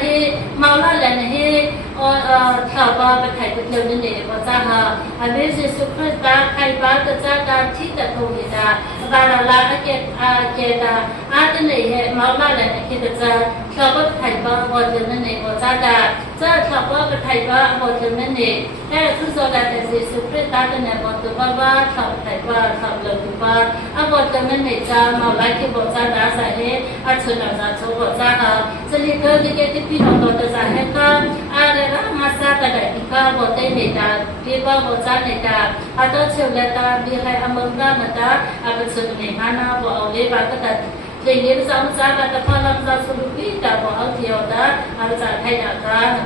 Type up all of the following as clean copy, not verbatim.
เฮเมาละแลนเฮข่าวว่าไปไทยไปเที่ยวนั่นเองว่าจ้าฮะอันนี้สิสุขตาใครบ้าก็จ้าการที่จะโทรเฮดาบาราลาเกดาอาจนี่เฮเมาละแลนเฮจะจ้าข่าวว่าไทยบ้าว่าเที่ยวนั่นเองว่าจ้าข่าวว่าไปไทยบ้าว่าเที่ยวนั่นเองแต่คือโซดาแต่สิสุขตาแต่เนี่ยว่าตัวว่าข่าวไทยบ้าข่าวเลิกบ้าว่าเที่ยวนั่นเองจ้าเมาละที่ว่าจ้าดาสาเหตุอาชนะจ้าโชว่าจ้าฮะสลิเกอร์ที่เกิดที่พี่น้องตัวจ้าเฮก็อะไรละมาซาแต่ที่ข้าว่าเต้นตาพี่ว่าว่าจ้าเนตาอาตัวเชื่อเลยตาพี่ให้อเมริกามาตาอาเป็นส่วนหนึ่งฮานาว่าเอาเลยว่าก็แต่เรื่องนี้สามสามแต่พอเราจะสรุปที่แต่ว่าเอาเที่ยวตาอาจะให้ดาการแต่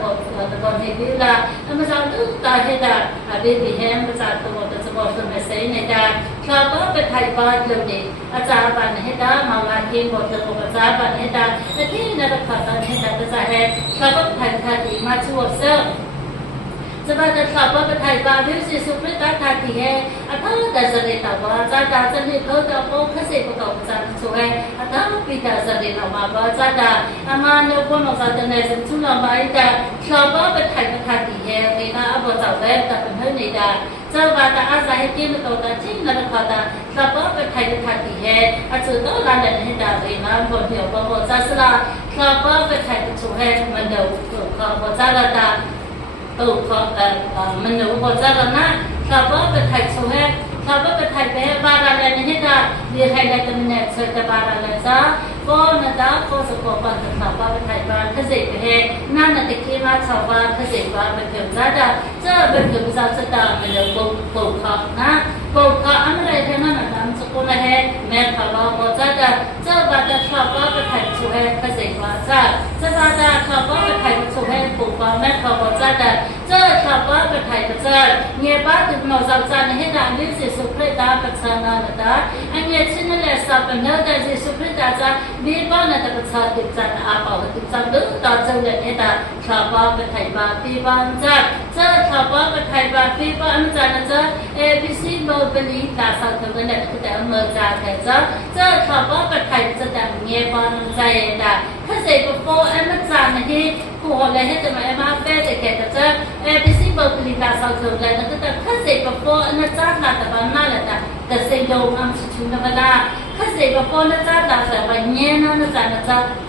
เห็นดีละแต่มาจะดูตาให้ดาอาเบบี้แฮมมาจะตัวจะบอกตัวไม่ใช่ในตาชาวบ้านไปไทยบ้านเรื่องนี้อาจารย์บันให้ดามาลาเก่งบอกตัวอาจารย์บันให้ดาแต่ที่นั่นก็ขาดให้ดาจะให้ชาวบ้านไทยไทยมาช่วยเสริมสบายแต่ชาวบ้านไปไทยบ้านวิสิสุขตาไทยที่อาถ้าแต่จะเรียนแต่ว่าจะเรียนเขาจะเอาข้อเสียประกอบจะช่วยอาถ้าปีแต่จะเรียนออกมาว่าจะอามาเนื้อคนออกจากในสังคมเราไม่ได้ชาวบ้านไปไทยที่เองนะอาบอกจะแบบแต่เป็นเท่านี้ได้เจ้าว่าแต่อาศัยที่มันตัวจริงนั่นก็แต่ชาวบ้านไปไทยที่เองอาจจะต้องการเดินให้ได้เลยนะคนเดียวบอกจะสละชาวบ้านไปไทยช่วยมันเดียวก็บอกจะละได้ตัวมันหนูบอกจะละนะชาวบ้านไปไทยช่วยชาวบ้านไปไทยไปบาราเลนให้ได้เรียนให้ได้ตำแหน่งเสด็จบาราเลนจ้าก็นั่นจ้าก็สกปรกชาวบ้านไปไทยบ้านเกษตรไปให้นั่นน่ะติดที่มาชาวบ้านเกษตรบ้านเป็นเพียงจ้าจะเป็นเพียงจ้าสตาร์มันเดี๋ยวปลูกเขานะปลูกเขาอันอะไรที่นั่นน่ะทำสกุลให้แม่เขาบอกจ้าบ้านชาวบ้านไปไทยช่วยเกษตรบ้านจ้าบ้านชาวบ้านไปไทยช่วยปลูกบ้านแม่เขาบอกจ้าชาวบ้านไปไทยจ้าเนี่ยบ้านถึงเราจะจ้าให้ได้ดิสิสุขตาปัจจานานะจ้าอันนี้ชิ้นนั้นสับเป็นเนื้อแต่ดิสุขตาจ้าบีบ้านนั่นแต่ปัจจาติดจันอาเป่าติดจันดึกต่อเจ้าเนี่ยให้ได้ชาวบ้านไปไทยบ้านปีบ้านจ้าชาวบ้านไปไทยบ้านปีบ้านจ้านะจ้าABC โมบิลิตาสังคมนั่นก็แต่เมื่อจ้าแต่จ้าชาวบ้านไปไทยจะแต่เงียบบ้านใจได้ถ้าเสกโฟอันนั้นจ้าเนี่ยผู้อะไรให้จะมาแป้แต่แกจะ ABC โมบิลิตาสังคมนั่นก็แต่ถ้าเสกโฟอันนั้นจ้าหน้าแต่บ้านนั่นแหละแต่เสกโยมอันสุดชุนเวลาถ้าเสกโฟนั่นจ้าแต่ไปเงียนั่นจ้า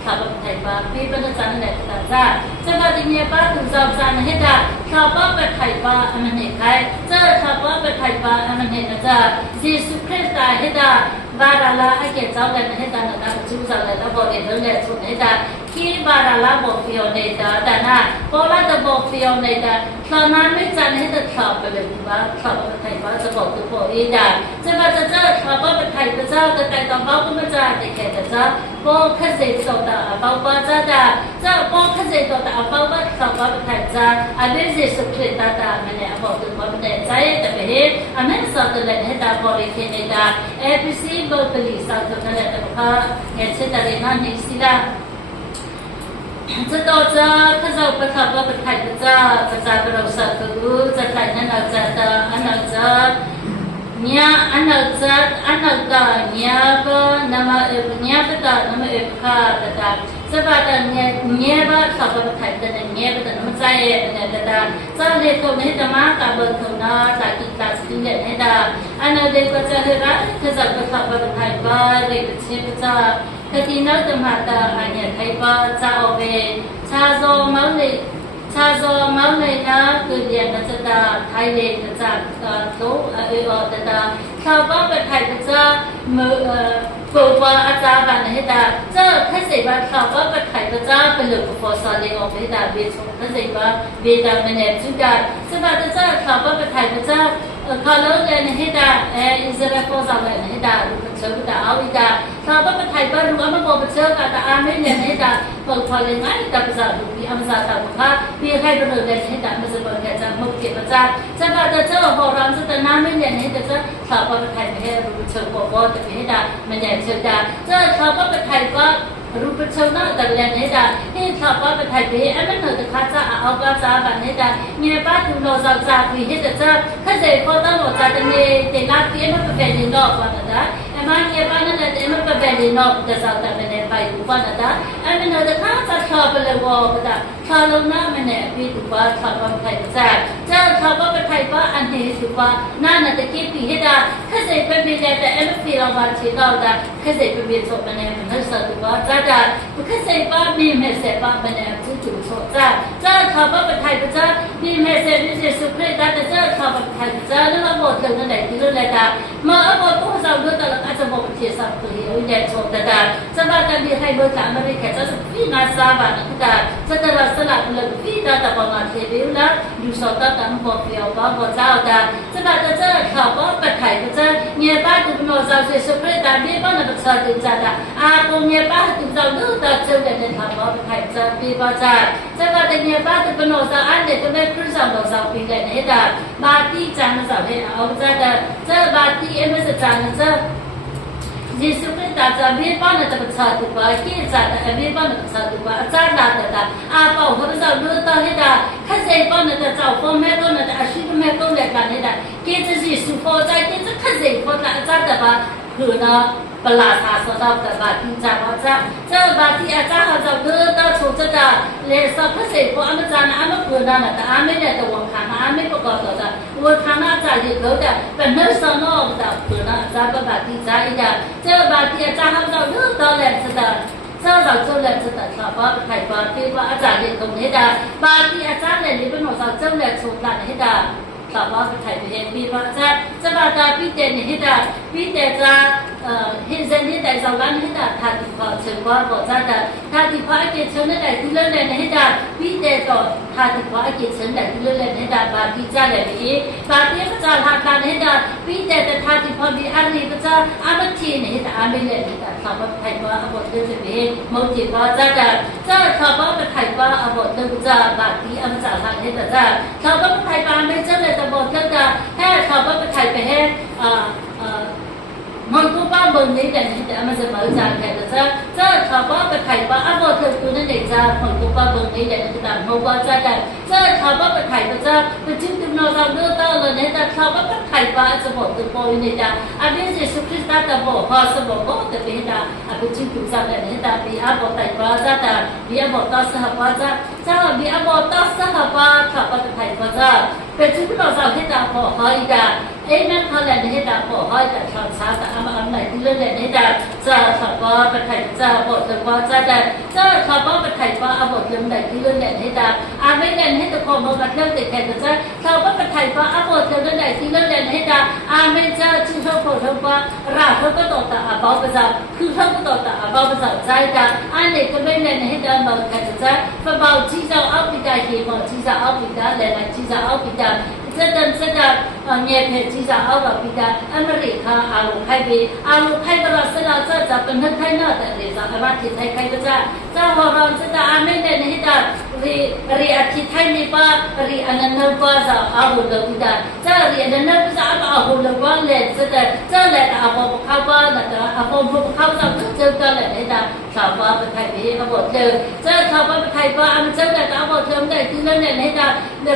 ชาวบ้านไทยบ้านปีบ้านจ้านั่นแหละจ้าบ้านที่เงียบ้านถึงจ้าให้ได้ชาวบ้านไปไทยบ้านอันนั้นใครชาวบ้านไปไทยบ้านอันนั้นนะจ้ายิสุคริสต์ให้ได้บาราลาให้เกิดเจ้าเลยให้ได้นะจูเจ้าเลยแล้วบอกเรื่องเนี่ยสุดให้ได้ที่บาราลาบอกฟิโอเนตาแต่นะพอเราจะบอกฟิโอเนตาตอนนั้นไม่จันให้จะชาวไปเลยว่าชาวไปไทยบ้านจะบอกตัวพออีได้จะมาจะชาวบ้านไปไทยเจ้าแต่แต่ตอนเขาก็ไม่จ้าแต่แค่เจ้าพอแค่เสียสดเอาบ้านจ้าพอแค่เสียสดเอาบ้านชาวบ้านไปไทยจ้าอันนี้เสียสุดที่ตามันเนี่ยบอกตัวว่ามันใจแต่ไปเห็นอันนั้นสอนตัวเลยให้ตาบอกเลยแค่ในตาABCโดยผลิตสารตัวนั่นแหละแต่ว่าเห็นเช่นอะไรนั่นนี่สิล่ะจะต่อจะถ้าเราไปขับรถไปไทยจะเราสักตัวจะไทยนั่นเราจะอันเราจะเนี่ยอันเราก็เนี่ยก็น้ำเนี่ยก็ต่อน้ำค่ะแต่จะว่าแต่เนี่ยว่าขับรถไปไทยแต่เนี่ยแต่น้ำใจเนี่ยแต่จะเรียกคนให้จะมากับเบอร์คนน่ะจากกิจการสิ่งเดียวให้ได้อันนั้นเด็กก็จะเห็นว่าถ้าเราไปขับรถไปไทยว่าเด็กเชื่อจะคดีนักธรรมดาอันนี้ไทยว่าจะเอาไปชาโซเมาเลยนะคือเรียนจะได้ไทยเรียนจะรู้แต่ชาวบ้านไปไทยจะมือปลูกว่าอาจารย์บันให้ได้จะถ้าเสียว่าชาวบ้านไปไทยจะเป็นหลักฟอสซาเลียออกไปได้เบี้ยชงถ้าเสียว่าเบี้ยดำมันเนี่ยจุดได้จะว่าจะชาวบ้านไปไทยจะเขาเลิกเรียนให้ได้อิสราเอลฟอสซาเลียให้ได้รู้เป็นเชื่อได้เอาอีกได้ชาวบ้านไปไทยก็รู้ว่ามันบอกเป็นเชื่อกันแต่อาไม่เรียนให้ได้เปิดพอเรียนง่ายแต่ภาษาดูดีภาษาต่างประเทศพี่ให้เป็นเรียนให้ได้ไม่ใช่เป็นแค่จะมุกเก็บประจานจะว่าจะโบราณจะน้ำไม่เรียนให้จะชาวบ้านไปไทยไม่ให้รู้เชื่อบอกแต่ให้ได้มันเนี่ยเชื่อได้จะชาวบ้านไปไทยก็รู้เป็นเชื่อนะแต่เรียนให้ได้ที่ชาวบ้านไปไทยไปอันนั้นเราจะคัดจะเอาก็จะบันให้ได้เนี่ยบ้านถึงเราจะคุยให้จะข้าเจ้าก็ต้องเราจะในลาที่นั่นเป็นเรื่องนอกว่านะ มาเก็บนั่นแหละมันเป็นแบบนี้เนาะจะสาวแต่มันไปดูว่านะจ๊ะมันเอาแต่ข้าจะชอบไปเลยว่าจ้ะชอบลงน้ามันเนี่ยพี่ดูว่าชอบว่าไทยจ้ะเจ้าชอบว่าไทยว่าอันนี้สุว่านั่นน่ะตะกี้พี่เฮ็ดอ่ะคือสิเป็นแบบแต่พี่เราว่าสิเราจ้ะคือสิเป็นแบบสดมันเนี่ยมันสดว่าจ้ะคือสิว่ามีเมสเสจว่ามันเนี่ยจู่ๆสดจ้ะเจ้าชอบว่าไทยจ้ะมีเมสเสจมีสุขเลยจ้ะเจ้าชอบว่าไทยจ้ะแล้วก็บอกถึงนั่นแหละที่รู้เลยจ้ะมาเอาบอกตัวสาวดูแต่ละอาจจะบอกเทียสับตัวเองเนี่ยชอบจ้ะจะว่ากันดีให้เบอร์3ไม่แค่จะพี่นาซาบาจ้ะจะตลอดสลับเลยพี่ตาตะประมาณเทวิลละอยู่สอดตะกันบอกเดียวว่าบ่เจ้าจ้ะจะว่าจะเขาว่าไปไทยจ้ะเนี่ยป้าตุนอซาสุขเลยตาเบี้ยบ้านน่ะประชาชนจ้ะอาคงเนี่ยป้าตุนเจ้าดูตาเจ้าเนี่ยถามว่าไปไทยจ้ะพี่บ่จ้ะจะว่าแต่เนี่ยป้าตุนอซาอันเนี่ยก็ไม่ครึ่ง2 2ปีเลยเนี่ยจ้ะบาตีจังซะให้เอาจ้ะจะบาตีเอ็มจะจังจ้ะยิสุคริสต์จะมีบ้านจะประชาตุบาที่จะมีบ้านประชาตุบาจะนาตะอาเป่าเขาจะรู้ตัวให้ได้ข้าเสียบ้านจะเจ้าพ่อแม่ก็จะอาชีพแม่ก็เลี้ยงกันให้ได้เกี่ยจะยิสุพอใจเกี่ยจะข้าเสียพอจะแต่ว่าคือนะปลาทาสดาแต่บาที่จะว่าจะบาที่อาจารย์เขาจะรู้ตัวชูจะได้เลสข้าเสียพออาจารย์อาไม่คือนั่นแต่อาไม่เนี่ยตัววังขานาอาไม่ประกอบตัวจะวังขานาจะยึดเขาแต่เป็นเนื้อสนองแต่คือนะจะบาที่จะอีกจะบาที่อาจารย์เขาจะรู้ตัวแหละจะเจ้าเราเจ้าแหละจะตัดขาว่าไทยว่าที่ว่าอาจารย์ยึดตรงนี้ได้บาที่อาจารย์เนี่ยนี่เป็นหัวเจ้าแหละชูกันให้ได้ขาว่าไทยเป็นยังมีว่าจะบาตาพี่เจนให้ได้พี่เจจะเห็นเส้นที่แต่สองล้านให้ได้ทาติพอเชิงว่าบอกจะทาติพอไอ้เกศเชิงนั่นแหละที่เลื่อนเลยให้ได้พี่เจก็ทาติพอไอ้เกศเชิงแต่ที่เลื่อนเลยให้ได้บาที่จะเลยนี้บาที่ก็จะทาการให้ได้พี่เจจะทาติพอมีอันนี้ก็จะอาบัติให้ได้อาไม่เลยให้ได้ขาว่าไทยว่าอาบทเดินจะมีมจิว่าจะขาว่าไทยว่าอาบทเดินจะบาที่อาจะทาให้ได้ขาว่าไทยว่าไม่เจ้าเลยจะบอกจะให้ขาว่าไทยไปให้มันก็บ้าบนนี้แต่นี่แต่มันจะมาจากแค่จะเขาว่าไปไทยว่าอาบอเธอคุณนั่นเองจะมันก็บ้าบนนี้แต่นี่แต่มันว่าจะเขาว่าไปไทยจะไปจิ้มจิ้มนอเราเลือกตั้งเลยเนี่ยแต่เขาว่าไปไทยว่าจะบอกตัวปอยเนี่ยแต่อาบิเจสุคริสต์จะบอกพอสบอกก็จะเป็นแต่อาบิจิ้มจิ้มจะเนี่ยแต่บีอาบอกไทยว่าจะแต่บีอาบอกต่อสหว่าจะบีอาบอกต่อสหว่าเขาว่าไปไทยว่าจะเป็นจิ้มนอเราให้แต่พอเขาอีกแต่นั่นเขาแหละให้แต่พอเขาแต่ชอบช้าแต่อันไหนที่เรื่องเนี่ยให้แต่จะเขาว่าไปไทยจะบอกถึงว่าจะเขาว่าไปไทยว่าอาบอกเรื่องไหนที่เรื่องเนี่ยให้แต่อาไม่เนี่ยให้แต่พอมาเรื่องติดแค่จะเขาว่าไปไทยว่าอาบอกเรื่องไหนที่เรื่องเนี่ยให้แต่อาไม่จะชื่อเขาพูดถึงว่าราเขาก็ต่อแต่อาบอกไปจะคือเขาก็ต่อแต่อาบอกไปจะใจแต่อันนี้ก็ไม่เนี่ยให้แต่มาแค่จะพอบอกที่จะเอาไปได้ที่บอกที่จะเอาไปได้และที่จะเอาไปได้จะเนี่ยเพจที่จะเอาเราไปได้อเมริกาอาลูไข่บีอาลูไข่บราซิลจะเป็นไทยน่าแต่เดี๋ยวจะมาที่ไทยใครก็จะหัวเราจะอาไม่ได้ให้ได้รีอาทิตย์ไทยนี่ป้ารีอันนั้นป้าจะเอาหัวเราไปได้จะรีอันนั้นป้าจะเอาหัวเราว่าเลยจะเลยเอาพวกเขาว่าแต่เอาพวกเขาจะเจอกันเลยให้ได้ชาวบ้านเป็นไทยบีเอาหมดเลยจะชาวบ้านเป็นไทยว่าอันเจอแต่เอาหมดเทิมได้ที่นั่นเลยให้ได้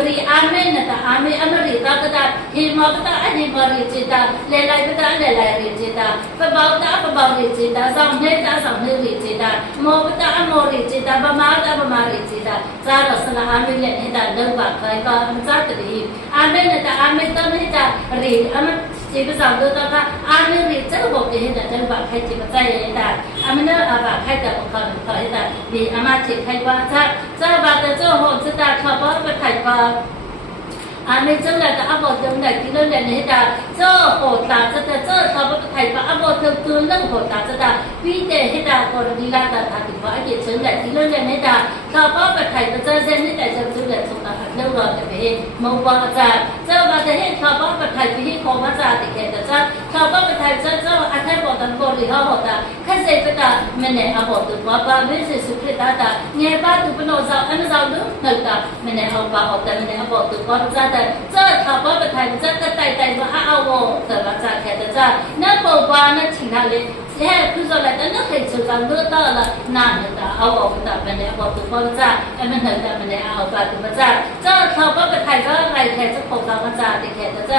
รีอาไม่นะแต่อาไม่อเมริกาก็ได้ฮิมาก็ได้อันนี้มาเรียนได้เลไลก็ได้เลไลเรียนได้ฝรั่งได้ฝรั่งเรียนได้สองเนื้อได้สองเนื้อเรียนได้โมก็ได้โมเรียนได้บะมาได้บะมาเรียนได้จะรักษาอาไม่เรียนได้เดินบากใครก็มันจะติดอาไม่นะแต่อาไม่ต้องให้ได้เรียนอามันจีบสาวดูต่อค่ะอาไม่เรียนจะบอกให้ได้เดินบากใครจีบใจได้อาไม่เนื้ออาบากใครแต่บอกเขาให้ได้ดีอามาจีบใครว่าจะบากแต่เจ้าโหดจะได้เขาบอกไปไทยว่าอาไม่เจ้าแหละแต่อาบอกเจ้าแหละที่เรื่องเนี่ยให้ได้เจ้าโหดตาจะได้เจ้าเขาบอกไทยว่าอาบอกเจ้าตัวเรื่องโหดตาจะได้พี่เจให้ได้คนดีละแต่ถ้าถึงว่าไอ้เจ้าเชิงแหละที่เรื่องเนี่ยให้ได้เขาบอกไปไทยว่าเจ้าเส้นนี่แต่เจ้าเชิงแหละสงตาเรื่องรอจะไปให้มองว่าจะเจ้ามาจะให้เขาบอกไปไทยไปให้ของมาจะติดแค่แต่เขาบอกไปไทยเจ้าอาแค่บอกกันก่อนหรือเขาบอกแต่แค่เสร็จก็ได้มันเนี่ยอาบอกตัวว่าไม่ใช่สุขภาพแต่เนี่ยป้าตัวเป็นเราอันเราดูหนึ่งแต่มันเนี่ยเอาป้าออกแต่มันเนี่ยอาบอกตัวว่าจะเขาบอกไปไทยจะก็ไต่ว่าเอาแต่ว่าจะแค่จะนั่นบอกว่านั่นทิ้งอะไรแค่คืออะไรแต่นั่นเคยเจอกันเมื่อตอนละนานแต่เอาออกแต่มันเนี่ยบอกตัวว่าจะมันเนี่ยแต่มันเนี่ยเอาป้าตัวว่าจะเขาบอกไปไทยก็อะไรแค่จะของเราจะติดแค่จะ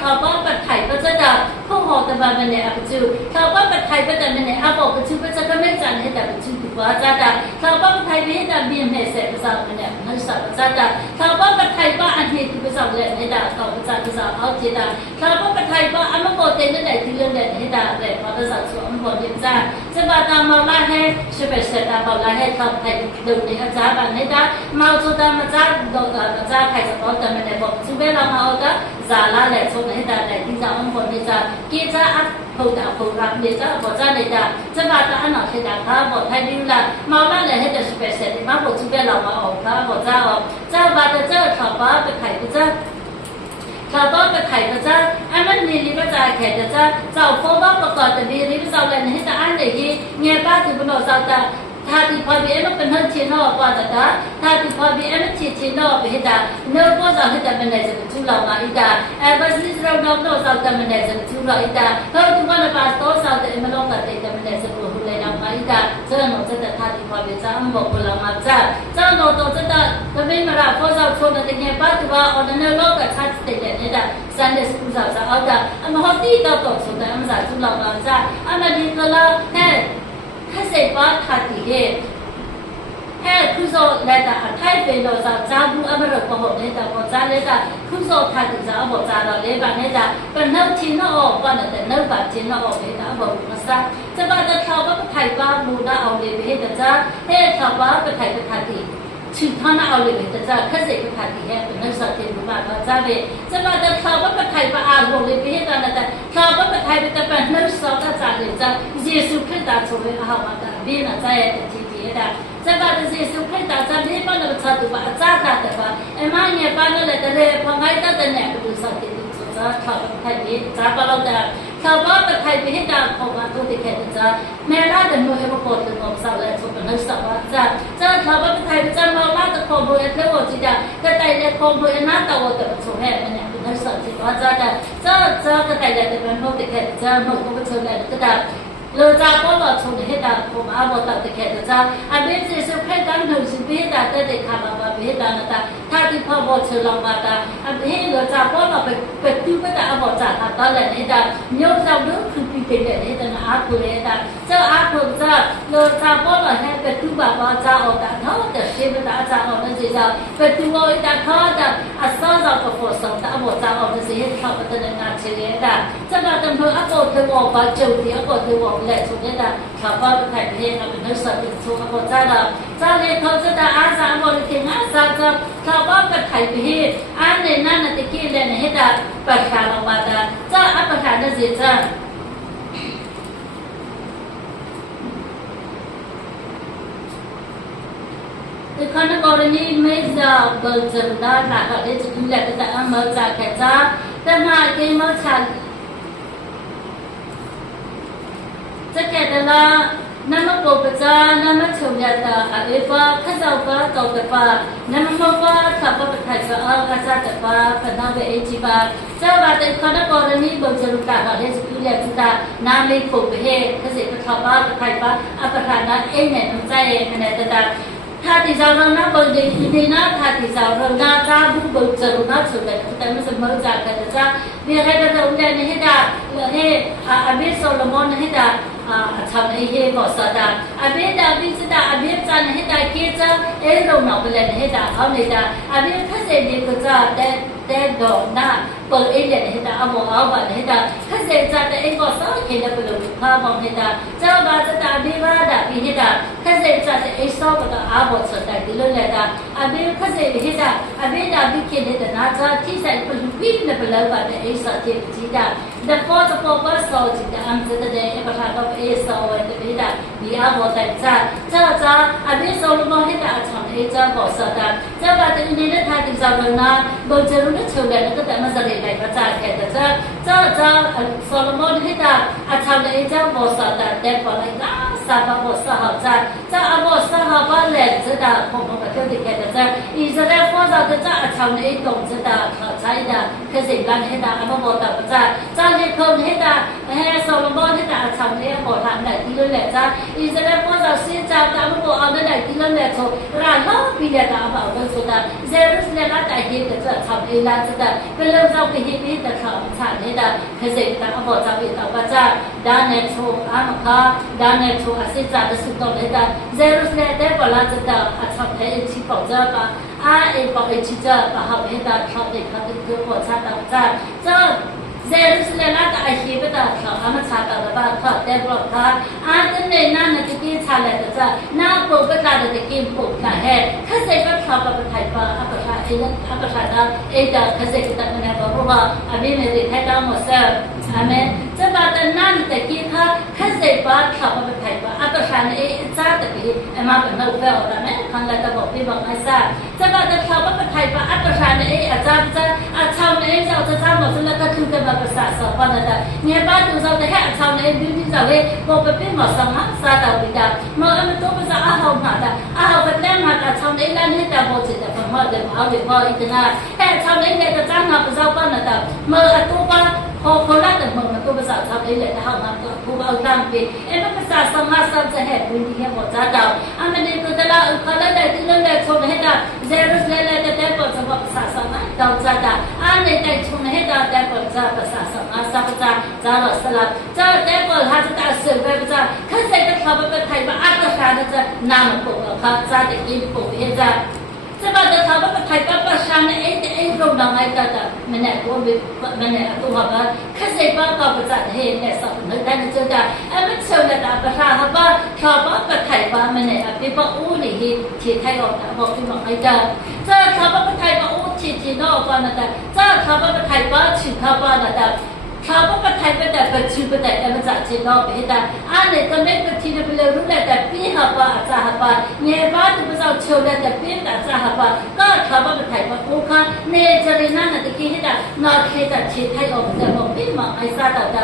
เขาบอกไปไทยก็จะได้ผู้หอ ตบามันเนี่ยปัจจุเขาก็ปัจไทยปัจจันเนี่ยอาบอกปัจจุปัจจันก็ไม่จันให้แต่ปัจจุว่าจ้าเขาก็ปัจไทยให้แต่เบียนให้เสร็จภาษาเนี่ยนักศึกษาจ้าเขาก็ปัจไทยว่าอันที่ภาษาเลยให้แต่เขาภาษาเอาทีแต่เขาก็ปัจไทยว่าอันมันโปรเตนนั่นแหละที่เรื่องเนี่ยให้แต่แบบภาษาส่วนคนเดียวจ้าจะมาตามมาล่าให้ช่วยไปเสร็จตามมาล่าให้เขาไทยดูในอาจารย์บันให้แต่มาสุดท้ายมาจ้าดูมาจ้าใครจะเอาแต่ไม่ได้บอกช่วยเรามาเอาแต่ซาลาเลยช่วยให้แต่ที่จะเอาคนนี้จ้ากี่จ้าผู้ดาวผู้รับเนี่ยจ้าบอกจ้าเลยจ้าจะมาตามอันนั้นให้แต่เขาบอกไทยดีละมาล่าเลยให้แต่ช่วยไปเสร็จมาบอกช่วยเรามาเอาเขาบอกจ้ามาแต่จ้าเขาบ้าไปไข่จ้าเขาบ้าไปไข่จ้าอันนั้นนี่รีบจ้าแข่จ้าเจ้าพ่อบ้าประกอบแต่ดีรีบเจ้าเลยให้แต่อันไหนที่เงี้ยป้าถึงบอกเจ้าแต่ถ้าที่พอบีเอ็มเป็นหันเชียนออกว่าแต่ถ้าที่พอบีเอ็มเชียนออกไปให้แต่เนื้อพอจะให้แต่เป็นอะไรจะจุลเรามาอีกแต่บัสลิสเราน้องเราจะเป็นอะไรจะจุลเราอีกแต่เขาทุกวันละปัสโต้จะเป็นมันลงกันแต่เป็นอะไรจะรู้เลยเรามาอีกแต่เจ้าหนูจะแต่ถ้าที่พอบีจะบอกเรามาจ้าเจ้าหนูตัวจะแต่ก็ไม่มาพอจะชวนแต่เนี่ยป้าตัวอันนั้นเราก็ชัดเจนเนี่ยแต่ซันเดย์สกูลจะเอาแต่อันนั้นที่เราต้องส่งแต่อันนั้นจุลเรามาจ้าอันนั้นดีก็แล้วถ้าเสพว่าทัดที่ให้คุณโซเลต้าไทยเป็นเราจะจ้าบุอามาเราพอหัวเนี่ยแต่พอจ้าเลต้าคุณโซทัดที่จะเอาบอกจ้าเราเลยบ้านเนี่ยแต่เป็นเนื้อชิ้นนอกบ้านแต่เนื้อแบบชิ้นนอกเนี่ยแต่บอกมาซะจะบ้านจะเขาว่าไทยบ้านมูน่าเอาเลยไปให้แต่จ้าให้เขาว่าเป็นไทยเป็นทัดที่ชื่อท่านเอาเลยแต่จ้าแค่เสพเป็นทัดที่ให้เป็นเนื้อสัตว์เป็นบ้านว่าจ้าเลยจะบ้านจะเขาว่าเป็นไทยบ้านอ่านบอกเลยไปให้แต่เขาว่าเป็นไทยเป็นแต่เป็นเนื้อสัตว์จ้าเลยจ้าเยซูคริสต์ตาช่วยเอามาแต่บีน่ะใจที่จะบ้านจะเสุขให้ตาจะได้ป้อนมาชัดตัวจ้าค่ะแต่ว่ามาเนี่ยป้อนเลยแต่เลยพอไงตั้งแต่เนี่ยดูสักทีดูจ้าเขาไทยนี่จ้าก็เราแต่เขาว่าเป็นไทยไปให้ตาเขาว่าตัวที่แค่จ้าแม่ล่าแต่หนูเอวปวดตัวงอสาวเลยชอบเป็นนักสาวจ้าเขาว่าเป็นไทยจ้ามาล่าแต่คอบุยเทวจิตาก็ไต่เลยคอบุยน่าตาวแต่ชอบแม่เนี่ยเป็นนักสาวที่ว่าจ้าก็ไต่เลยแต่เป็นพวกที่แค่จ้าหนูก็เป็นชอบเลยก็ได้เราจะก็เราชมให้ตาผมอาบอกตาแต่แค่จะอันนี้จะสุขให้ตาหนูสิบปีตาแต่เด็กข้ามาแบบให้ตานะตาถ้าที่พ่อบอกเชื่อเรามาตาอันนี้เราจะก็เราไปติ้วไปตาอาบอกจ่าตาเลยให้ตาเนื้อจะดูคือปีเป็นเลยให้ตาอาคุเลยตาจะอาคุจะเราจะก็เราให้ไปติ้วแบบว่าจะเอาตาเนาะแต่เชื่อตาจะเอานั่นสิจะไปติ้วเอาตาเขาจะอาสาจะก็พอสองตาอาบอกจะเอานั่นสิให้เขาไปตางานเชื่อตาจะมาทำเพื่ออาบอกเธอบอกว่าเจ้าที่อาบอกเธอบอกและสุดเนี่ยแต่เขาก็เป็นไทยประเทศเราเป็นนักศึกษาเป็นช่วงเขาจ้าเราจ้าเนี่ยเขาจะได้อาสาบริการอาสาจะเขาก็เป็นไทยประเทศอันนี้นั่นตะกี้เลยเนี่ยให้แต่ประธานออกมาแต่จ้าประธานนั่นสิจ้าแต่คนนั้นก็เรื่องนี้ไม่จะเบิกจำได้หลักก็ได้จะดูแลแต่อันเมื่อจากแค่จ้าแต่มาเกี่ยมาชันจะแค่แต่ละน้ำมันโกบจ้าน้ำมันชมยาตาอะไรฟ้าข้าเจ้าฟ้าตกแต่ฟ้าน้ำมันฟ้าขับไปไทยฟ้าข้าเจ้าแต่ฟ้าพนักไปเอจิฟ้าเจ้าว่าแต่คนนั้นก็เรื่องนี้บนจรุกาก็ได้จะดูแลจิตาน้ำไม่โกบไปให้ข้าเจ้าไปขับฟ้าไปไทยฟ้าอัปทานะเอ็นเนี่ยน้ำใจขนาดแต่ถ้าที่เราเราหน้าบนดีดีนะถ้าที่เราเราหน้าจ้าบุบจรุกาสุดเลยแต่ไม่สมมติจากแต่จ้าเรียกให้เราอุดรให้ได้ให้อาบิโซโลมอนให้ได้ทำให้เห็นบอกสดาอาเบดาบิสดาอาเบจานให้ได้เกี่ยจะเราหนาวไปเลยให้ได้เขาเลยได้อาเบข้าเสียดีก็จะแต่ดอกหน้าเปิดเลยให้ได้เอาบอกเอาไปให้ได้ข้าเสียจะแต่ก็สาวเขียนไปเลยข้าบอกให้ได้เจ้าบ้านจะอาเบว่าได้ให้ได้ข้าเสียจะแต่สาวก็เอาบอกสดาดีเลยได้อาเบข้าเสียให้ได้อาเบดาบิเขียนได้น่าจะที่ใส่ไปวิ่งไปเลยว่าได้สาวที่จีได้แต่พอจะพอก็สาวจีได้อันจะได้ประธานก็สาวแต่ไม่ได้มีอาบอกแต่จ้าอันนี้สาวลงมาให้ได้ทำให้จ้าบอกสดาจ้าว่าแต่ในนั้นทางที่สาวนั้นบางทีรู้นึกเชื่อเลยก็แต่มาจะเรียนได้ก็จ้าแค่แต่จ้าสาวลงมาให้ได้ทำให้จ้าบอกสดาแต่พอเลยก็สาวบอกสาวจ้าบอกสาวบ้านแหลมจะได้ผมก็เที่ยวที่แค่แต่จ้าอีจะได้พอจะจ้าทำให้ตรงจะได้ใช้ได้แค่สิ่งนั้นให้ได้อาบอกแต่จ้าให้คนให้ได้ให้สาวลงมาให้ได้ทำให้บอกทำได้ที่เลยแหละจ้าอิสราเอลพอจะเสียจากการบอกเอาได้ที่เลยแหละโซ่ร้านเราพิจารณาเอาได้สุดท้ายเซรุสเล le la ta he de za chao e la za pe lo zao ke he he da chao cha ne da khase ta abo za be ta ba za da ne cho a ma kha da ne cho a se za da su to le da zero le de ba la za da a chao he e chi pa za ba a e pa e chi za ba ha he da chao de kha de ko po cha da za Jerusalem la ta ahi ba ta kha ama cha ta ba kha te bro kha a tin ne na na ti ki cha la ta na po ba ta de ki po ta he kha se ba kha ba thai pa a pa tha e a pa tha da e ta kha se ta na ba ro ba a me ne de thai ta mo sa amen cha ba ta na ni te ki kha se ba kha ba thai pa a pa tha ne e cha ta ki a ma ba no ba o da me khang la ta bo pi ba ai sa cha ba ta kha ba thai pa a pa tha ne e a cha a cha ne e cha mo sa la ka thu kaภาษาสอนนะเนี่ยบ้านดูเราแต่แค่ชาวในบิวตี้เราเว้บอกไปเป็นหมอสังหารซาดาวิดาเมื่อมันตัวภาษาอาหารมาได้อาหารเป็นแรงมาแต่ชาวในร้านนี้แต่บอกจะแต่ผมว่าเดี๋ยวเอาเดี๋ยวพออีกนะแต่ชาวในเนี่ยจะจ้างมาภาษาบ้านนะแต่เมื่อตัวบ้านพอคนละแต่เมื่อมันตัวภาษาชาวในเลยแต่เขามาผู้เอาตามไปภาษาสังหารสัมจะเหตุวิธีแค่หมดจ้าดาวอันนี้ตัวแต่ละคนละแต่ที่เรื่องแต่ชาวในได้เจรุสเลมแต่แต่บอกจะภาษาสังหารดาวจ้าดาวอันนี้แต่ชาวในได้แต่บอกจะภาษาสังหารสัพจะจ้าเราสลับจ้าแต่บอกหาจะเสือไปจ้าข้าใส่ก็เขาไปไทยว่าอัตราจะนำปุ๊บเขาจ้าแต่กินปุ๊บเห็นจ้าจะมาจะเขาไปไทยก็ประชาชนเองลงดังไงจ้าจ้ามันเนี่ยตัวมันเนี่ยตัวว่าข้าใส่ป้าก็ประชาชนเนี่ยสอบนึกได้จ้าจ้ามันเชื่อเลยประชาชนว่าเขาไปไทยว่ามันเนี่ยเป็นป้าอู้นี่ที่ไทยออกบอกที่บอกไงจ้าจ้าเขาไปไทยว่าอู้ที่นอกว่านะจ้าเขาไปไทยว่าชื่อเขาว่านะจ้าเขาก็ไทยไปแต่ปัจจุบันแต่มาจากเชนอไปแต่อันนี้ก็ไม่เป็นที่เราไปเลยรู้แต่ปีหับว่าจะหับว่าเนี่ยบ้านที่เราเชื่อแต่ปีแต่จะหับว่าก็เขาก็ไทยว่าโอ้ค่ะเนี่ยจะเรียนนั่นตะกี้ที่แต่นอเคแต่เชนไทยออกแต่บอกปีมาไอ้ซาแต่ก็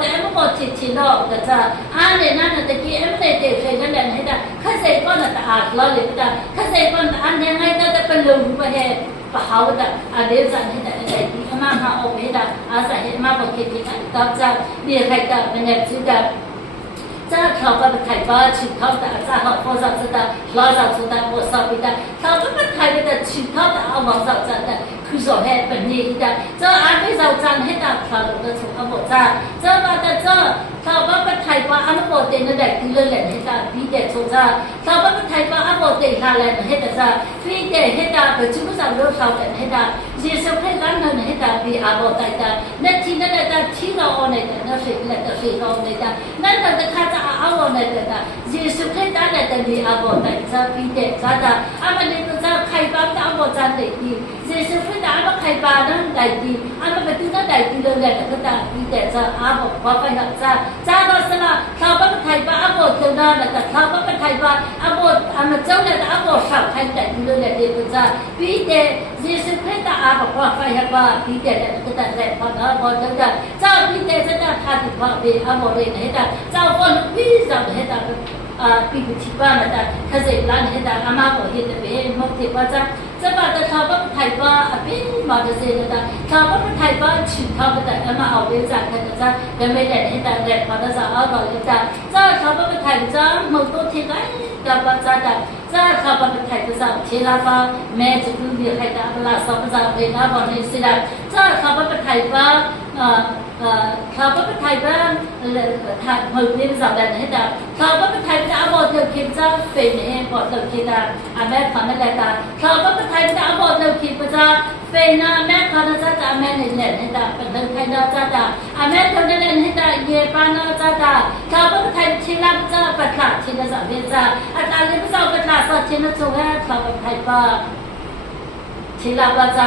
แต่ไม่พอเชนออกแต่จะอันนี้นั่นตะกี้ไม่ได้เด็กเคยนั่นแหละให้แต่ข้าเสกก็น่ะแต่อาจล้อเลยแต่ข้าเสกก็อันยังไงแต่เป็นลมไปเหตุปะเขาแต่อันเดียวกันให้แต่ใจดีมาหาออกให้แต่อาศัยให้มาบอกคิดกันก็จะมีใครแต่เป็นแบบที่จะจ้าเขาก็ไปไทยบ้านชิมเขาแต่จ้าเขาพอจะแต่เราจะแต่หมดสอบไปแต่เขาก็ไปไทยไปแต่ชิมเขาแต่เอาหมดสอบแต่คือสอบให้เป็นนี้แต่จ้าอันที่เราจันให้แต่เขาก็ถูกเอาหมดจ้ามาแต่จ้าเขาก็ไปไทยบ้านอันโปรตีนนั่นแหละที่เรื่องให้แต่พี่เด็กถูกจ้าเขาก็ไปไทยบ้านอันโปรตีนอะไรให้แต่จ้าพี่เด็กให้แต่เป็นชุดสาวรู้เขาแต่ให้แต่เยซูให้ร้านเงินให้แต่พี่อาบอกแต่นั่นที่นั่นแต่ที่เราเอาในแต่นั่นสิ่งแต่สิ่งเราในแต่นั่นแต่ข้าจะเอาในแต่เยซูให้ได้แต่พี่อาบอกแต่จะพี่เด็กจ้าแต่อันนี้ก็จะใครบ้างจะเอาบอกจันเด็กดีเยซูให้ได้ว่าใครบ้างนั่นได้ดีอันนั้นเป็นที่นั่นได้ดีเลยแต่ก็แต่พี่เด็กจะอาบอกว่าไปหาจ้าเราสละเขาก็เป็นไทยบ้านอาบอกเท่านั้นแต่เขาก็เป็นไทยบ้านอาบอกอันนั้นเจ้าเนี่ยอาบอกสาวไทยแต่ดีเลยเด็กจ้าพี่เด็กเยซูให้ได้อาบอกว่าไปหาบ้านพี่เด็กก็แต่แหละพอนะพอเจ้าพี่เด็กจะได้ทานที่พ่อเป็นอาบอกเลยให้ได้เจ้าคนพี่จะให้ได้ปีที่บ้านแต่ข้าเสกร้านให้ได้อามาบอกเห็นแต่เป็นมกที่ว่าจะมาแต่เขาก็ไทยบ้านเป็นมาจะเสียแต่เขาก็ไทยบ้านชิมเขาแต่อามาเอาไปจากกันจ้าแต่ไม่ได้ให้ได้แหละพอจะเอาต่อเลยจ้าเขาก็ไทยจ้ามึงตัวที่ไหนกับว่าจ้าเขาก็ไทยจ้าเชลาบ้าแม่จะดูดีให้ได้เวลาสอบจ้าเป็นอาบอกในสิได้จ้าเขาก็ไทยบ้านเขาก็ไทยบ้านทางมือเลี้ยงสาวแดนให้ได้เขาก็ไทยจะเอาบอกเธอคิดจ้าเป็นเองบอกเธอคิดได้แม่ขอนั่นแหละจ้าเขาก็ไทยจะเอาบอกเธอคิดจ้าเป็นแม่ขอนั่นจ้าแม่ในแหล่ให้ได้เป็นเธอใครน่าจ้าแม่เธอนั่นให้ได้เย่ป้าน่าจ้าเขาก็ไทยชิลับจ้าประหลาดชิลสาวเวจ้าอาจารย์เลี้ยงสาวประหลาดสาวชิลโชว์ให้เขาก็ไทยป้าชิลาบาจ้า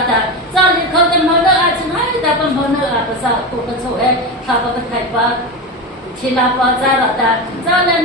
จ้าที่เขาจะมาเนื้ออาจจะให้แต่เป็นมาเนื้ออาภาษาตัวกันโชว์ให้เขาก็ไทยป้าชิลาบาจ้าละจ้านั้น